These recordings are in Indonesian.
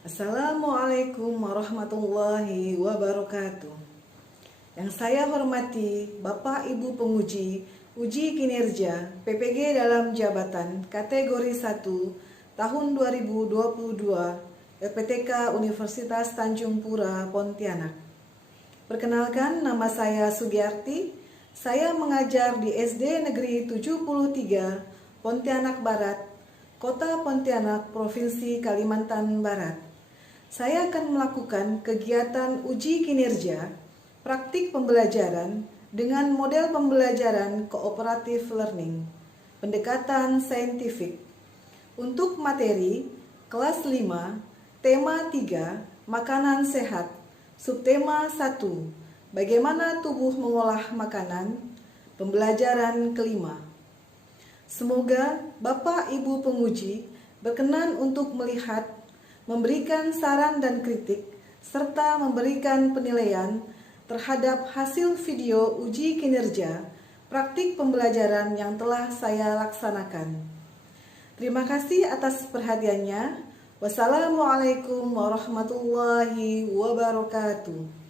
Assalamualaikum warahmatullahi wabarakatuh. Yang saya hormati Bapak Ibu penguji uji kinerja PPG dalam jabatan kategori 1 tahun 2022 LPTK Universitas Tanjung Pura Pontianak. Perkenalkan, nama saya Sugiyarti. Saya mengajar di SD Negeri 73 Pontianak Barat, Kota Pontianak, Provinsi Kalimantan Barat. Saya akan melakukan kegiatan uji kinerja praktik pembelajaran dengan model pembelajaran cooperative learning, pendekatan saintifik. Untuk materi kelas 5, tema 3, makanan sehat, subtema 1, bagaimana tubuh mengolah makanan, pembelajaran kelima. Semoga Bapak Ibu penguji berkenan untuk melihat, memberikan saran dan kritik, serta memberikan penilaian terhadap hasil video uji kinerja praktik pembelajaran yang telah saya laksanakan. Terima kasih atas perhatiannya. Wassalamualaikum warahmatullahi wabarakatuh.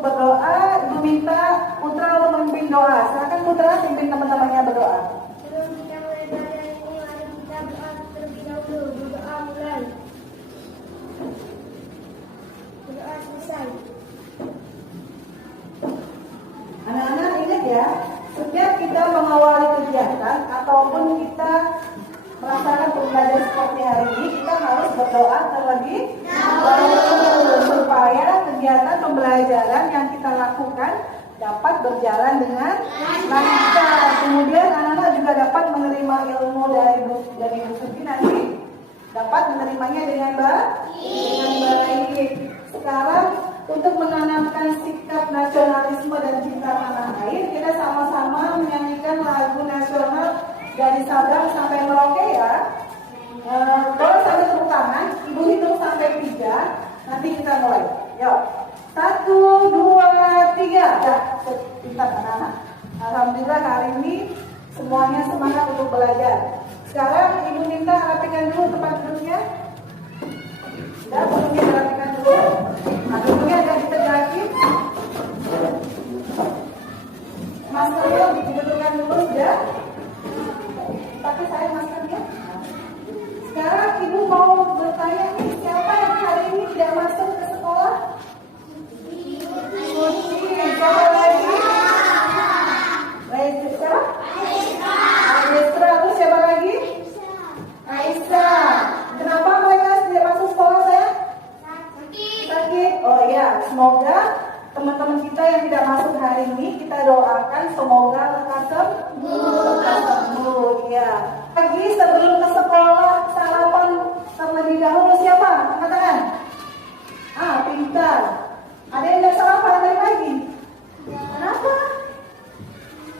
Berdoa, Ibu minta Putra untuk memimpin doa. Silakan Putra pimpin teman-temannya berdoa. Sebelum kita mulai belajar ini, mari kita berdoa terlebih dahulu. Berdoa mulai. Berdoa selesai. Anak-anak ingat ya, setiap kita mengawali kegiatan ataupun kita melaksanakan pembelajaran seperti hari ini, kita harus berdoa terlebih dahulu supaya kegiatan pembelajaran yang kita lakukan dapat berjalan dengan lancar. Kemudian anak-anak juga dapat menerima ilmu dari Ibu Suci nanti dapat menerimanya dengan baik. Sekarang untuk menanamkan sikap nasionalisme dan cinta tanah air, kita sama-sama menyanyikan lagu nasional dari Sabang sampai Merauke ya. Boleh sambil tepuk tangan, Ibu hitung sampai 3, nanti kita mulai. Yuk, 1, 2, 3. Ya, pintar anak-anak. Alhamdulillah hari ini semuanya semangat untuk belajar. Sekarang Ibu minta rapikan dulu tempat duduknya. Sudah, duduknya rapikan dulu. Nah, duduknya agak ditegakin. Maskernya didudukkan dulu sudah. Tapi saya maskernya. Sekarang Ibu mau bertanya nih, siapa yang hari ini tidak masuk ke sekolah? Siapa lagi? Siapa? Aisra. Terus siapa lagi? Aisyah. Kenapa mereka tidak masuk sekolah saya? Sakit. Oh ya, semoga teman-teman kita yang tidak masuk hari ini, kita doakan semoga lekas sembuh. Ya. Lagi sebelum ke sekolah sarapan terlebih dahulu siapa? Angkat tangan. Pintar. Ada yang tidak sarapan dari pagi? Kenapa?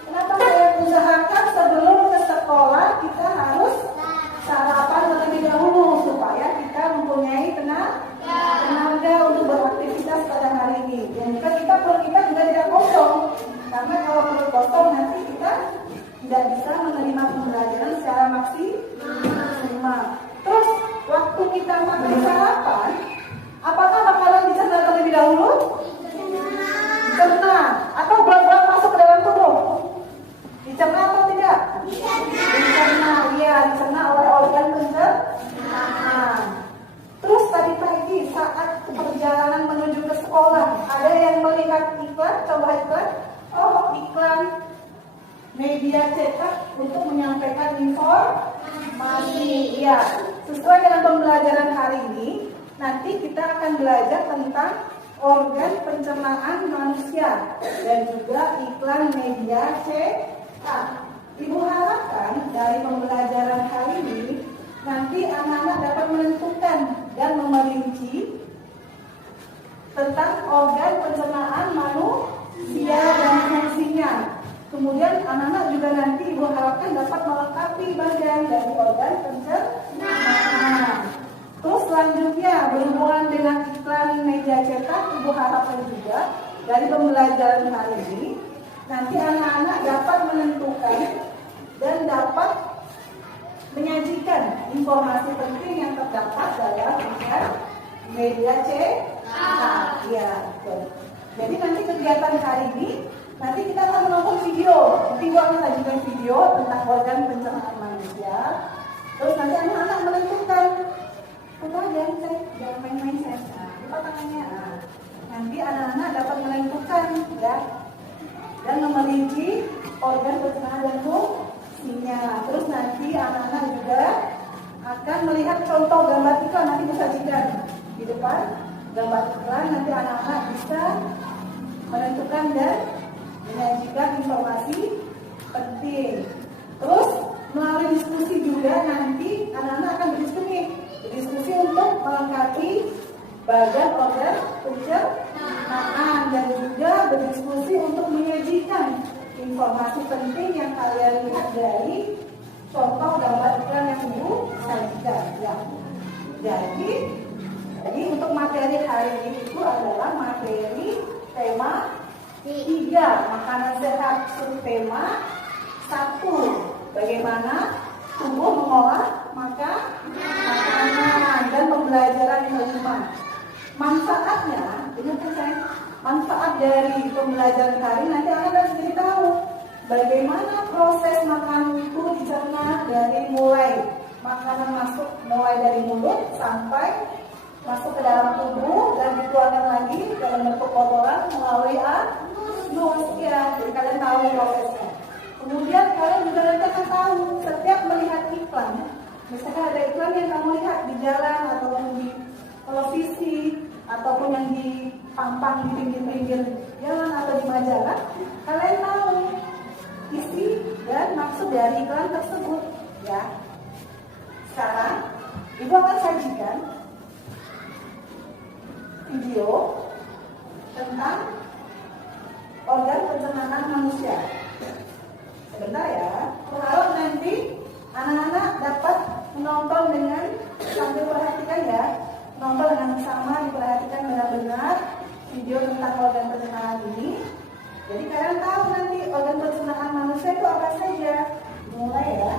Kenapa saya usahakan sebelum ke sekolah kita harus sarapan terlebih dahulu supaya kita mempunyai tenaga untuk beraktivitas pada hari ini. Dan juga perut kita juga tidak kosong, karena kalau perut kosong nanti kita tidak bisa menerima pembelajaran secara maksimal. Terus waktu kita makan sarapan, apakah makanan dicerna terlebih dahulu? Dicerna atau berat-berat masuk ke dalam tubuh? Dicerna atau tidak? Dicerna, iya, dicerna oleh organ pencernaan. Terus tadi pagi saat perjalanan menuju ke sekolah, ada yang melihat iklan, coba iklan. Oh, iklan media cetak untuk menyampaikan informasi. Iya, sesuai dengan pembelajaran hari ini, nanti kita akan belajar tentang organ pencernaan manusia dan juga iklan media cetak. Ibu harapkan dari pembelajaran hari ini nanti anak-anak dapat menentukan dan memerinci tentang organ pencernaan manusia dan fungsinya. Kemudian anak-anak juga nanti ibu harapkan dapat melengkapi bagian dari organ pencernaan. Terus selanjutnya berhubungan dengan iklan media cetak, ibu harapkan juga dari pembelajaran hari ini nanti anak-anak dapat menentukan dan dapat menyajikan informasi penting yang terdapat dalam iklan media cetak. Ya, betul. Jadi nanti kegiatan hari ini nanti kita akan menonton video. Nanti ibu akan sajikan video tentang organ pencernaan manusia. Terus nanti anak-anak menentukan. Jangan main-main saya. Lupa tangannya. Nanti anak-anak dapat menentukan ya dan memerinci organ pencernaan dan fungsinya. Terus nanti anak-anak juga akan melihat contoh gambar iklan, nanti disajikan di depan gambar iklan. Nanti anak-anak bisa menentukan dan menyajikan informasi penting. Terus melalui diskusi juga nanti anak-anak akan berdiskusi untuk melengkapi bagian organ pencernaan dan juga berdiskusi untuk menyajikan informasi penting yang kalian lihat dari contoh gambar iklan yang ibu sajikan. Ya. Jadi untuk materi hari ini itu adalah materi tema 3, makanan sehat. Subtema 1, bagaimana tubuh mengolah makanan. Dan pembelajaran yang kelima, manfaatnya. Ingat saya, manfaat dari pembelajaran hari nanti akan jadi tahu bagaimana proses makanan itu dicerna dari mulai makanan masuk mulai dari mulut sampai masuk ke dalam tubuh dan dikeluarkan lagi dalam bentuk kotoran melalui anus. Ya, jadi kalian tahu prosesnya. Kemudian kalian juga nanti akan tahu setiap melihat iklan. Misalkan ada iklan yang kamu lihat di jalan ataupun di televisi ataupun yang dipampang di pinggir-pinggir jalan atau di majalah, kalian tahu isi dan maksud dari iklan tersebut. Ya. Sekarang ibu akan sajikan video tentang organ pencernaan manusia. Sebentar ya. Berharap nanti anak-anak dapat menonton dengan sambil perhatikan ya. Nonton dengan sama, diperhatikan benar-benar video tentang organ pencernaan ini. Jadi kalian tahu nanti organ pencernaan manusia itu apa saja. Mulai ya.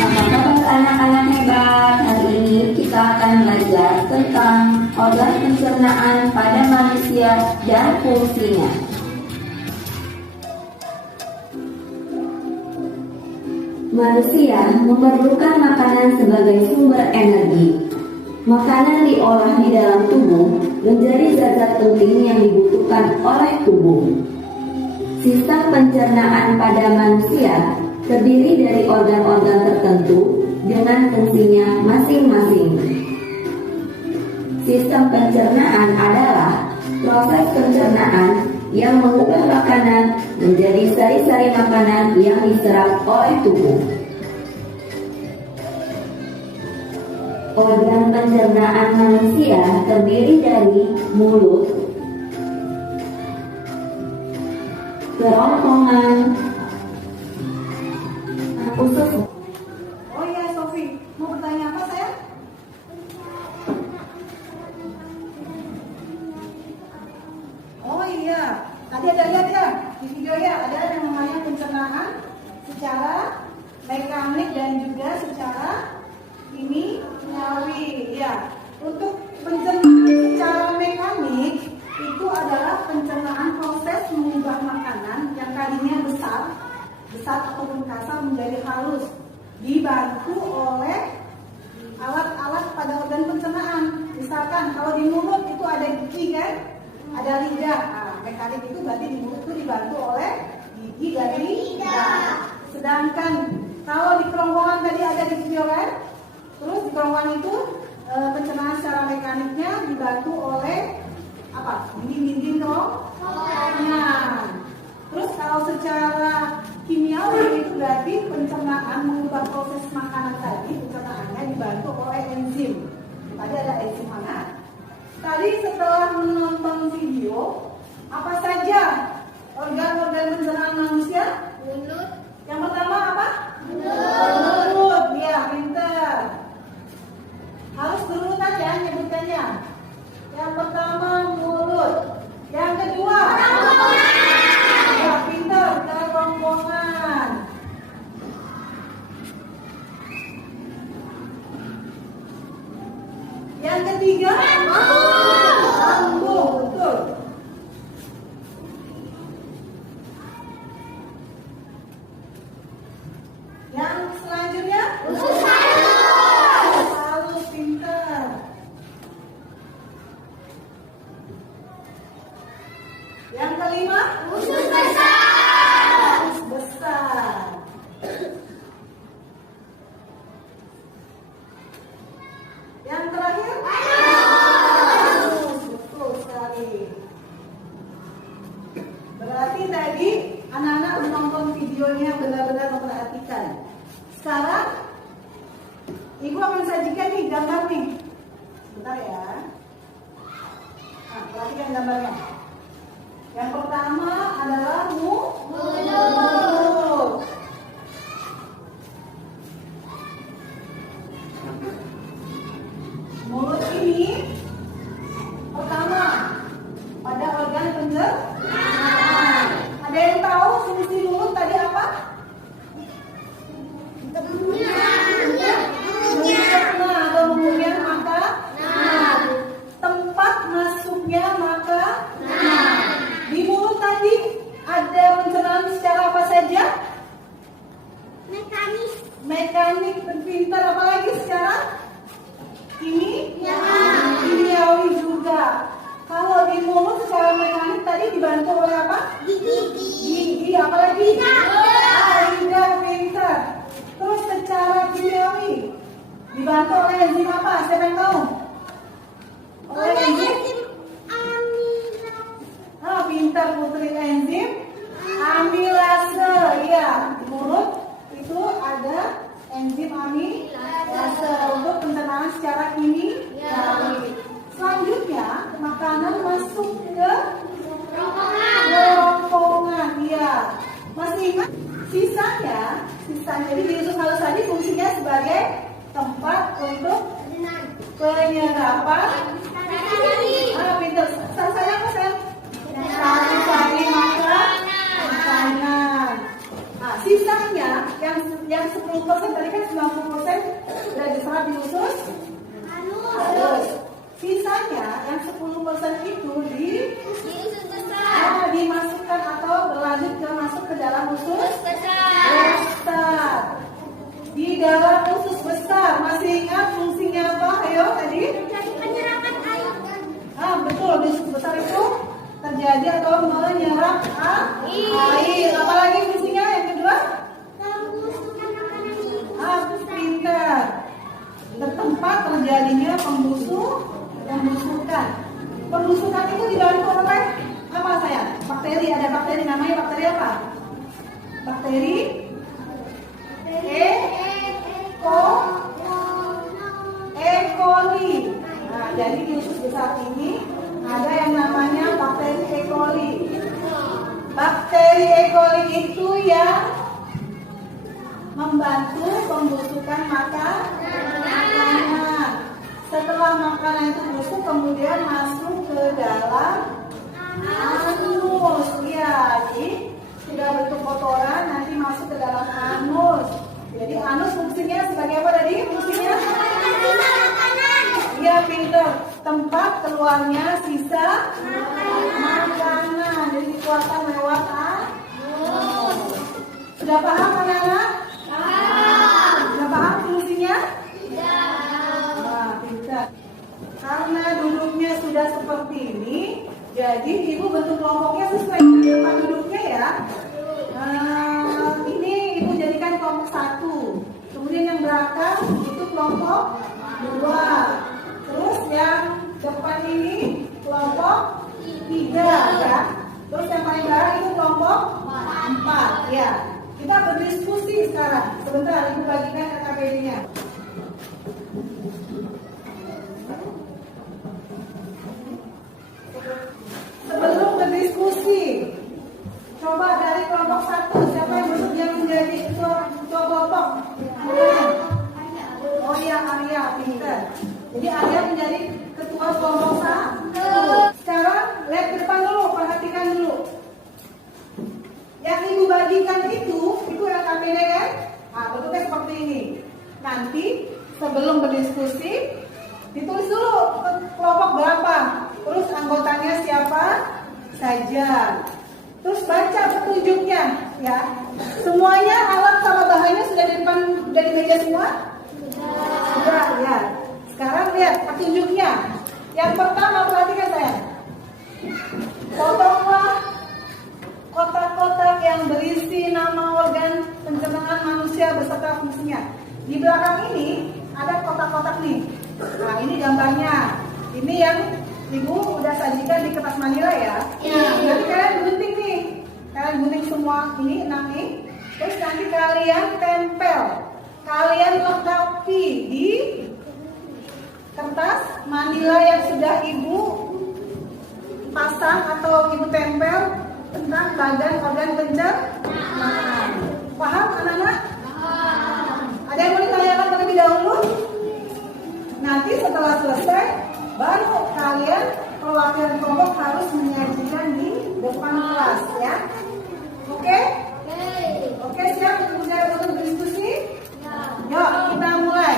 Apa kabar anak-anak hebat? Hari ini kita akan belajar tentang organ pencernaan pada manusia dan fungsinya. Manusia memerlukan makanan sebagai sumber energi. Makanan diolah di dalam tubuh menjadi zat-zat penting yang dibutuhkan oleh tubuh. Sistem pencernaan pada manusia terdiri dari organ-organ tertentu dengan fungsinya masing-masing. Sistem pencernaan adalah proses pencernaan yang mengubah makanan menjadi sari-sari makanan yang diserap oleh tubuh. Organ pencernaan manusia terdiri dari mulut, kerongkongan, usus. Oh iya, Sofi, mau bertanya apa saya? Oh iya, tadi ada lihat ya di video ya, ada yang namanya pencernaan secara mekanik dan juga secara kimiawi ya. Untuk pencernaan secara mekanik di mulut itu ada gigi kan? Ada lidah. Nah, mekanik itu berarti di mulut itu dibantu oleh gigi dari lidah. Sedangkan kalau di kerongkongan tadi ada di video kan? Terus di kerongkongan itu pencernaan secara mekaniknya dibantu oleh apa? Dinding-dinding kerongkongan. Terus kalau secara kimiawi itu berarti pencernaan mengubah proses makanan tadi, pencernaannya dibantu oleh enzim. Tadi ada enzim mana? Tadi setelah menonton video, apa saja organ-organ pencernaan manusia? Mulut. Yang pertama apa? Mulut. Ya, pintar. Harus berurutan ya nyebutannya. Yang pertama mulut. Yang kedua ya, pintar, kerongkongan. Yang ketiga lambung, betul. Yang selanjutnya Usus halus. halus, pintar. Yang kelima Usus besar. usus besar. Yang terakhir halus, betul sekali. Berarti tadi anak-anak menonton videonya benar-benar memperhatikan. Sekarang ibu akan sajikan nih gambar nih. Sebentar ya. Nah, perhatikan gambarnya. Yang pertama adalah mulut. Mulut ini pertama pada organ pencernaan. Ada yang tahu fungsi mulut tadi apa? Mencerna atau mengunyah makanan. Tempat masuknya makanan. Di mulut tadi ada pencernaan secara apa saja? Mekanik, pintar, apalagi secara kimiawi juga. Kalau di mulut secara mekanik tadi dibantu oleh apa? Gigi, apalagi? Lidah, pintar. Terus secara kimiawi dibantu oleh enzim apa? Siapa yang tahu? Oleh enzim? Pintar putri, enzim amilase. Ya, di mulut itu ada enzim amilase untuk pencernaan secara kimiawi. Selanjutnya, makanan masuk ke kerongkongan. Ya, masih ingat sisanya? Jadi di usus halus tadi fungsinya sebagai tempat untuk penyerapan. Pintar. Saya apa sayang? Sari-sari makanan. Nah, sisanya yang 10% tadi kan 90% sudah diserap di usus halus. Sisanya yang 10% itu dimasukkan atau berlanjut masuk ke dalam usus besar. Di dalam usus besar masih ingat fungsinya apa? Ayo tadi. Penyerapan air. Betul, di usus besar itu terjadi atau menyerap air. Apalagi fungsinya yang kedua? Pembusukan makanan ini. Pintar. Tempat terjadinya pembusukan. Pembusukan itu dibantu oleh apa sayang? Bakteri. Ada bakteri, namanya bakteri apa? Bakteri E. coli. Nah, jadi di usus besar ini ada yang namanya bakteri E. coli. Bakteri E. coli itu yang membantu pembusukan makanan. Setelah makanan itu busuk, kemudian masuk ke dalam anus. Ya, jadi sudah bentuk kotoran, nanti masuk ke dalam anus. Jadi anus fungsinya sebagai apa tadi? Fungsinya? Iya, pintar. Tempat keluarnya sisa makanan. Jadi dikeluarkan lewat anus. Sudah paham anak-anak? Sudah paham fungsinya? Nah, pintar. Karena duduknya sudah seperti ini, jadi ibu bentuk kelompoknya sesuai dengan tempat duduknya ya. Ini ibu jadikan kelompok 1. Kemudian yang belakang itu kelompok 2. Terus yang depan ini kelompok 3 ya. Terus yang paling belakang itu kelompok 4 ya. Kita berdiskusi sekarang. Sebentar ibu bagikan KKBD-nya. Sebelum berdiskusi, coba dari kelompok 1, siapa yang bersedia menjadi ketua kelompok? Oh iya, Arya, pinter. Jadi Arya menjadi ketua kelompok 1. Sekarang lihat ke depan dulu, perhatikan dulu. Yang ibu bagikan itu LKPD kan? Nah, bentuknya seperti ini. Nanti sebelum berdiskusi, ditulis dulu kelompok berapa, terus anggotanya siapa saja. Terus baca petunjuknya ya. Semuanya alat sama bahannya sudah di depan, sudah di meja semua? Sudah ya. Sekarang lihat petunjuknya. Yang pertama perhatikan saya. Potonglah kotak-kotak yang berisi nama organ pencernaan manusia beserta fungsinya. Di belakang ini ada kotak-kotak nih. Nah ini gambarnya. Ini yang ibu udah sajikan di kertas manila ya. Nanti kalian gunting nih. Kalian gunting semua ini 6 nih. Terus nanti kalian tempel. Kalian lengkapi di kertas manila yang sudah ibu pasang atau ibu tempel tentang badan organ pencernaan. Paham anak-anak? Ada yang mau ditanyakan terlebih dahulu? Nanti setelah selesai, baru kalian perwakilan kelompok harus menyajikan di depan kelas ya. Oke? Oke, siap untuk berdiskusi? Yuk, kita mulai.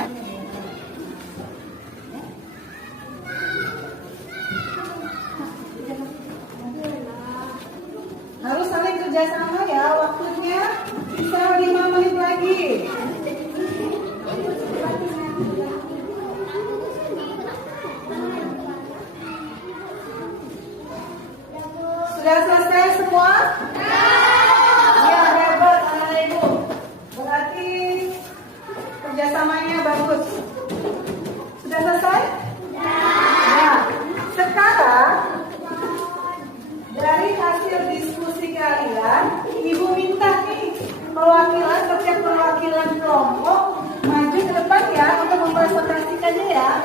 Harus saling kerjasama ya, waktunya bisa 5 menit lagi. Sudah selesai semua? Ya, hebat anak ibu. Berarti kerjasamanya bagus. Sudah selesai? Ya. Sekarang dari hasil diskusi kalian, ibu minta nih perwakilan, setiap perwakilan kelompok maju ke depan ya untuk mempresentasikannya ya.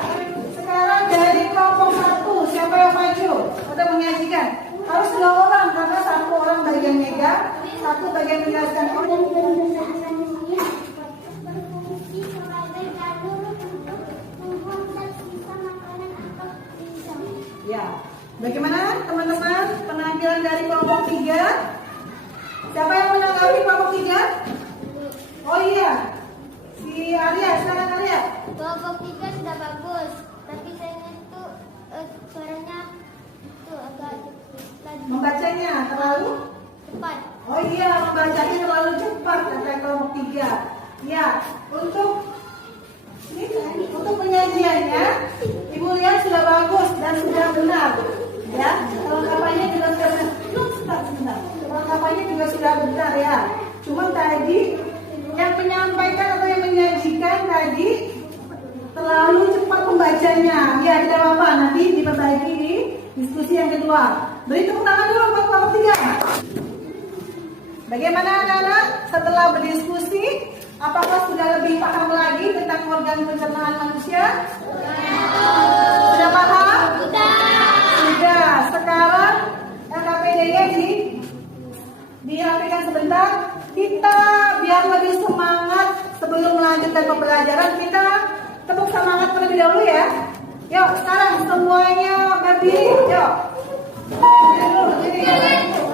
Sekarang dari kelompok 1, siapa yang maju untuk menyajikan? Harus 2 orang karena 1 orang bagian megang, 1 bagian menjelaskan. Ya, bagaimana teman-teman penampilan dari kelompok 3? Siapa yang menanggapi kelompok 3? Oh iya, si Arya, silakan Arya. Kelompok 3 sudah bagus, tapi sayangnya itu suaranya itu agak Membacanya terlalu cepat. Oh iya, membacanya terlalu cepat kata kelompok 3. Ya, untuk penyajiannya, ibu lihat sudah bagus dan sudah benar. Ya, kelengkapannya juga sudah benar. Kelengkapannya juga sudah benar ya. Cuma tadi yang menyampaikan atau yang menyajikan tadi terlalu cepat membacanya. Ya, tidak apa-apa. Nanti diperbaiki di diskusi yang kedua. Beri tepuk tangan dulu buat kelompok 3. Bagaimana anak-anak setelah berdiskusi? Apakah sudah lebih paham lagi tentang organ pencernaan manusia? Sudah paham? Sudah. Sekarang LKPD-nya dirapikan sebentar. Kita biar lebih semangat sebelum melanjutkan pembelajaran, kita tepuk semangat terlebih dahulu ya. Yuk, sekarang semuanya berdiri. Yuk.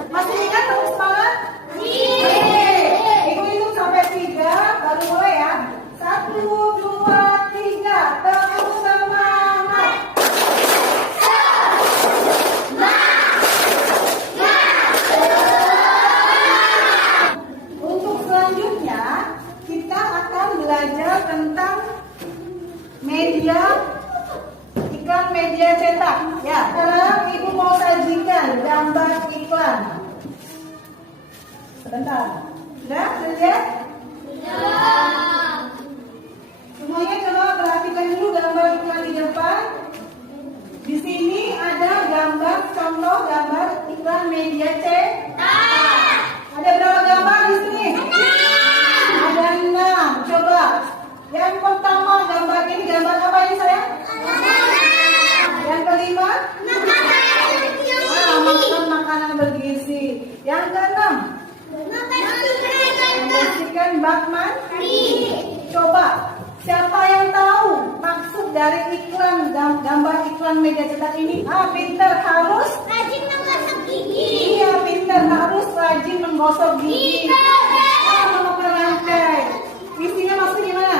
Masih ingat tepuk semangat? Ibu hitung sampai 3, baru mulai ya. 1, 2, 3, tepuk semangat. Untuk selanjutnya kita akan belajar tentang media, iklan media cetak. Ya, sekarang ibu mau sajikan gambar iklan. Sebentar. Sudah lihat? Semuanya coba perhatikan dulu gambar iklan di depan. Di sini ada gambar contoh gambar iklan media cetak. Ada berapa gambar di sini? Ada 6. Coba. Yang pertama gambar ini gambar apa ini sayang? Yang kelima? Makan makanan bergizi. Yang keenam? Membersihkan bak mandi. Coba. Siapa yang tahu maksud dari iklan gambar iklan media cetak ini? Pintar, harus Rajin menggosok gigi. Iya, pintar, harus rajin menggosok gigi. Merangkai. Isinya maksudnya gimana?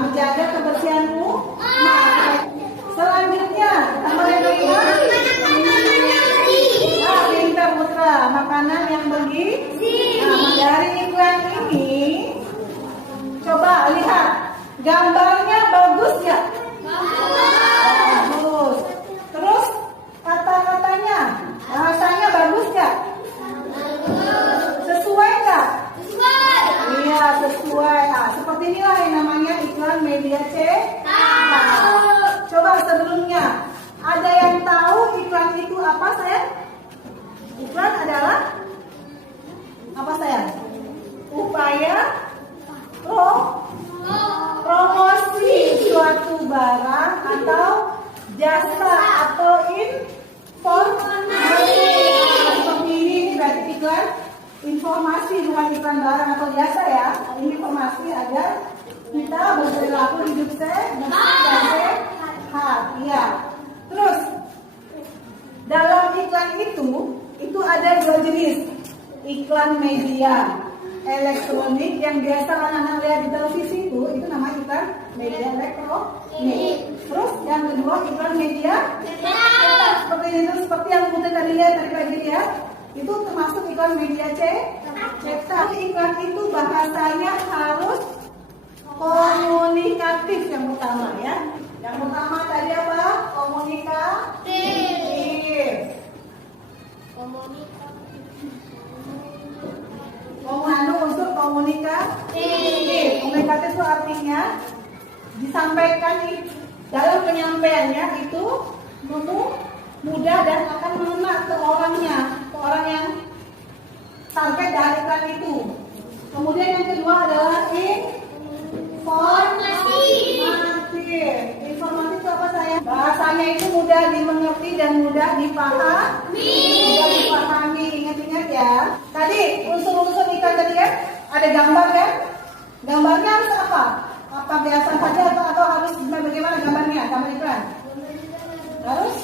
Menjaga kebersihanmu. Selanjutnya, tambah yang kelima. Pintar putra, makanan yang bergizi. Dari iklan ini, coba lihat, gambarnya bagus ya? Bagus. Terus kata-katanya, bahasanya bagus ya? Sesuai nggak? Iya, sesuai. Seperti inilah yang namanya iklan media cetak. Coba sebelumnya, ada yang tahu iklan itu apa sayang? Iklan adalah apa sayang? Upaya promosi suatu barang atau jasa atau informasi. Seperti ini berarti iklan informasi, bukan iklan barang atau jasa ya. Ini informasi agar kita berperilaku hidup sehat dan sehat. Iya. Terus dalam iklan itu ada 2 jenis. Iklan media elektronik yang biasa anak-anak lihat di televisi itu namanya iklan media elektronik. Terus yang kedua iklan media seperti itu, seperti yang Putri tadi lihat tadi pagi ya, itu termasuk iklan media cetak. Iklan itu bahasanya harus komunikatif yang pertama ya. Yang pertama tadi apa? Komunikatif. Mengandung unsur komunikatif. Komunikatif itu artinya disampaikan dalam penyampaiannya itu mudah dan akan mengena ke orangnya, ke orang yang target dari iklan itu. Kemudian yang kedua adalah informasi. Informasi itu apa sayang? Bahasanya itu mudah dimengerti dan mudah dipahami. Ingat-ingat ya. Tadi unsur-unsur iklan tadi ya, ada gambar kan? Gambarnya harus apa? Apa biasa saja atau harus bagaimana gambarnya? Gambar iklan harus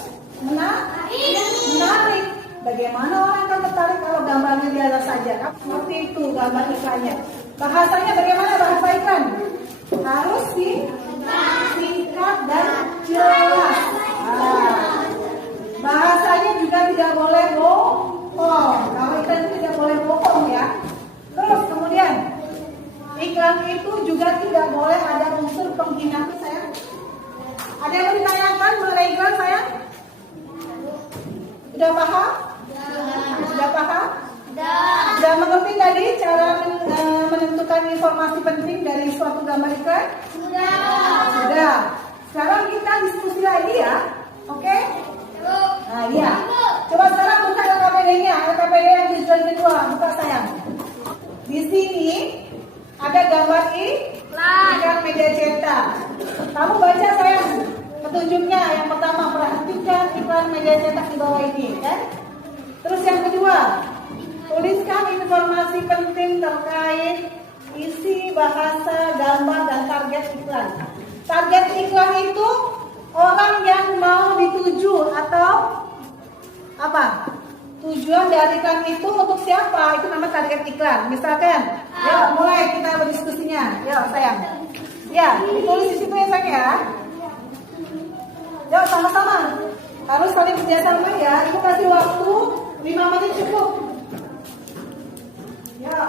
menarik. Bagaimana orang akan tertarik kalau gambarnya biasa saja? Seperti itu gambar iklannya. Bahasanya bagaimana bahasa iklan? Harus singkat dan jelas. Bahasanya juga tidak boleh bohong. Kalau iklan itu tidak boleh bohong ya. Terus kemudian iklan itu juga tidak boleh ada unsur penghinaan sayang. Ada yang mau ditanyakan mengenai iklan sayang? Sudah paham? Sudah paham? Sudah mengerti tadi cara menentukan informasi penting dari suatu gambar iklan? Sudah. Sekarang kita diskusi lagi ya. Oke? Nah, iya. Coba sekarang buka LKPD-nya. LKPD yang tujuan kedua. Buka sayang. Di sini ada gambar iklan media cetak. Kamu baca sayang petunjuknya. Yang pertama, perhatikan iklan media cetak di bawah ini, kan? Terus yang kedua, tuliskan informasi penting terkait isi, bahasa, gambar, dan target iklan. Target iklan itu orang yang mau dituju atau apa? Tujuan dari iklan itu untuk siapa? Itu nama target iklan. Misalkan, yuk mulai kita berdiskusinya. Yuk sayang. Ya, ditulis di situ ya sayang ya. Yuk sama-sama. Harus saling kerjasama ya. Ibu kasih waktu 5 menit cukup. Ya.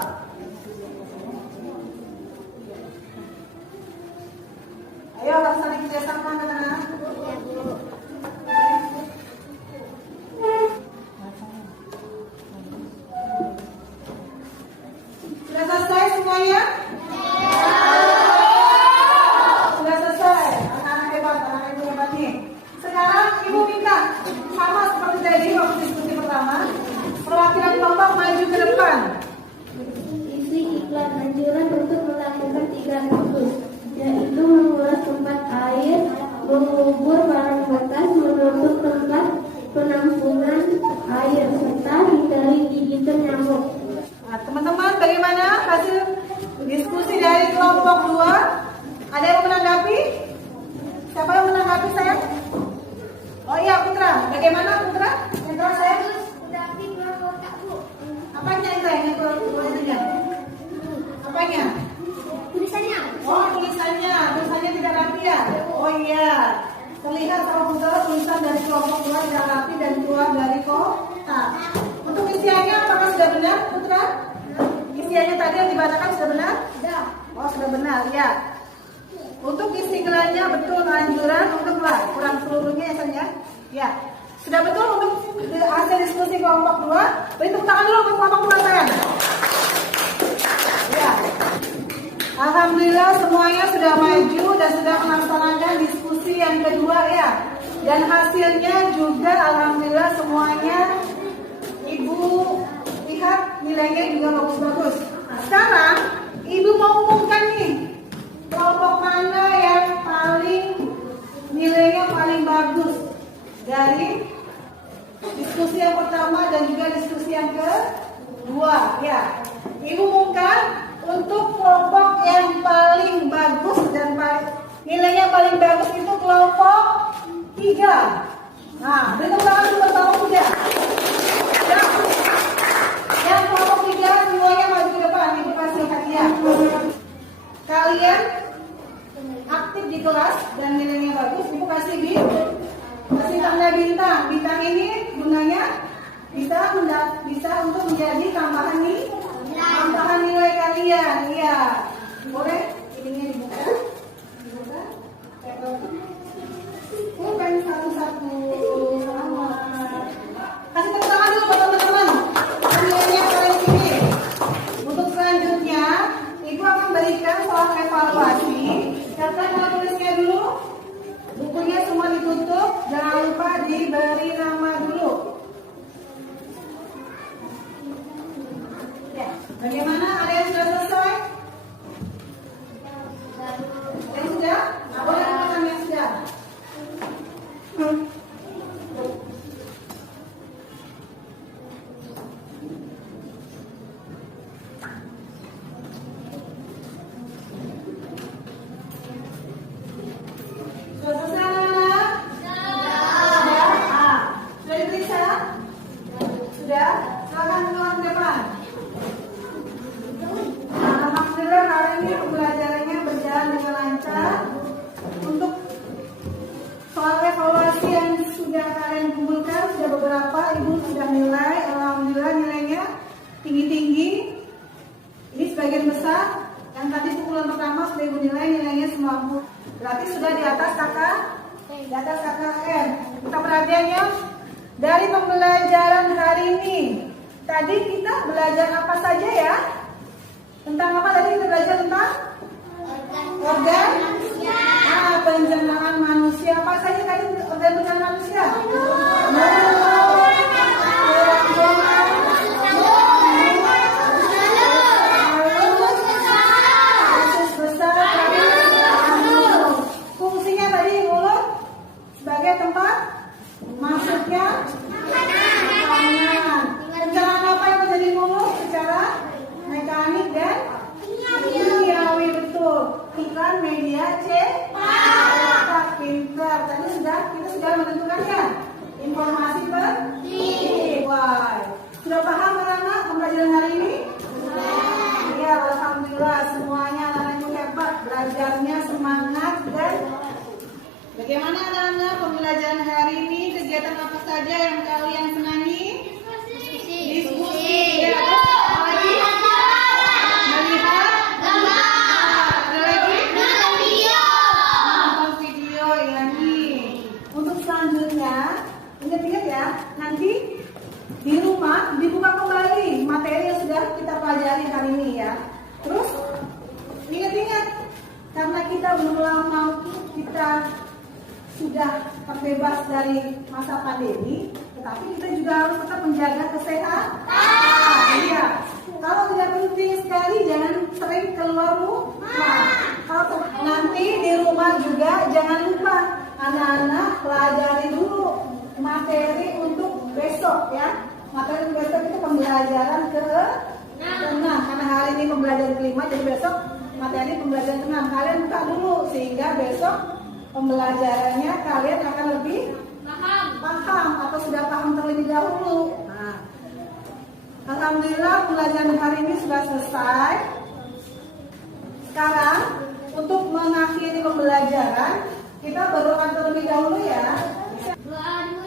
Ayo harus saling kerjasama anak-anak. Putra, bagaimana Putra? Yang kelas saya? Tapi keluar kotak, Bu. Apanya yang keluar tulisannya? Apanya? Tulisannya. Oh, tulisannya tidak rapi ya? Oh iya. Terlihat kalau Putra tulisan dari kelompok 2 tidak rapi dan keluar dari kotak. Untuk isiannya apakah sudah benar, Putra? Isiannya tadi yang dibacakan sudah benar? Sudah. Oh, sudah benar, ya. Untuk isi gelarnya betul anjuran untuk kurang seluruhnya ya, San, ya? Ya. Sudah betul untuk hasil diskusi kelompok 2. Beri tepuk tangan dulu untuk kelompok 2 saya. Ya. Alhamdulillah semuanya sudah maju dan sudah melaksanakan diskusi yang kedua ya. Dan hasilnya juga alhamdulillah semuanya Ibu lihat nilainya juga bagus-bagus. Sekarang Ibu mau umumkan nih kelompok mana yang nilainya paling bagus dari diskusi yang pertama dan juga diskusi yang kedua ya. Ibu umumkan untuk kelompok yang paling bagus dan nilainya paling bagus itu kelompok 3. Nah, beri tepuk tangan untuk kelompok 3. Ya. Yang kelompok 3 semuanya maju ke depan, Ibu kasih hadiah. Kalian aktif di kelas dan nilainya bagus, Ibu kasih tanda bintang. Bintang ini gunanya bisa untuk menjadi tambahan nilai kalian. Iya. Boleh ininya dibuka? Bukan satu-satu. Kasih tepuk tangan dulu buat teman-teman. Nilainya kalian sini. Untuk selanjutnya, Ibu akan berikan soal evaluasi. Catat nama tulisnya dulu. Bukunya semua ditutup. Jangan lupa diberi nama dulu. Ya, bagaimana? Ada yang sudah selesai? Yang sudah? Boleh makan yang sudah. Sudah selesai, anak-anak? Sudah? Sudah diperiksa? Sudah? Silakan keluar ke depan. Alhamdulillah hari ini pembelajarannya berjalan dengan lancar. Untuk soal evaluasi yang sudah kalian kumpulkan sudah beberapa, Ibu sudah nilai. Alhamdulillah nilainya tinggi-tinggi. Ini sebagian besar. Yang tadi pukulan pertama sudah Ibu nilainya semua. Berarti sudah di atas KKN. Kita perhatian ya. Dari pembelajaran hari ini, tadi kita belajar apa saja ya? Tentang apa tadi kita belajar tentang? Organ pencernaan manusia. Apa saja tadi organ pencernaan manusia? Fungsinya tadi mulut sebagai tempat masuknya makanan. Pencernaan apa yang terjadi mulut secara mekanik dan kimiawi, betul. Iklan media cetak, pintar. Tadi kita sudah menentukan ya informasi penting. Wah, sudah paham anak-anak pembelajaran hari ini? Ya, alhamdulillah semuanya anak-anak itu hebat, belajarnya semangat. Dan bagaimana anak-anak pembelajaran hari ini? Kegiatan apa saja yang kalian senangi? Diskusi. Ya, apa lagi? Melihat gambar. Ada lagi? Nonton video ya nih. Untuk selanjutnya, ingat-ingat ya, nanti di rumah dibuka kembali materi yang sudah kita pelajari hari ini ya. Terus ingat-ingat, karena kita belum lama kita sudah terbebas dari masa pandemi, tetapi kita juga harus tetap menjaga kesehatan. Iya. Kalau tidak penting sekali jangan sering keluar rumah. Kalau nanti di rumah juga jangan lupa anak-anak pelajari dulu materi untuk besok ya. Materi untuk besok itu pembelajaran ke-6 karena hari ini pembelajaran ke-5, jadi besok materi pembelajaran ke-6. Kalian buka dulu sehingga besok pembelajarannya kalian akan lebih paham Alhamdulillah pembelajaran hari ini sudah selesai. Sekarang untuk mengakhiri pembelajaran kita berdoa terlebih dahulu ya. Doa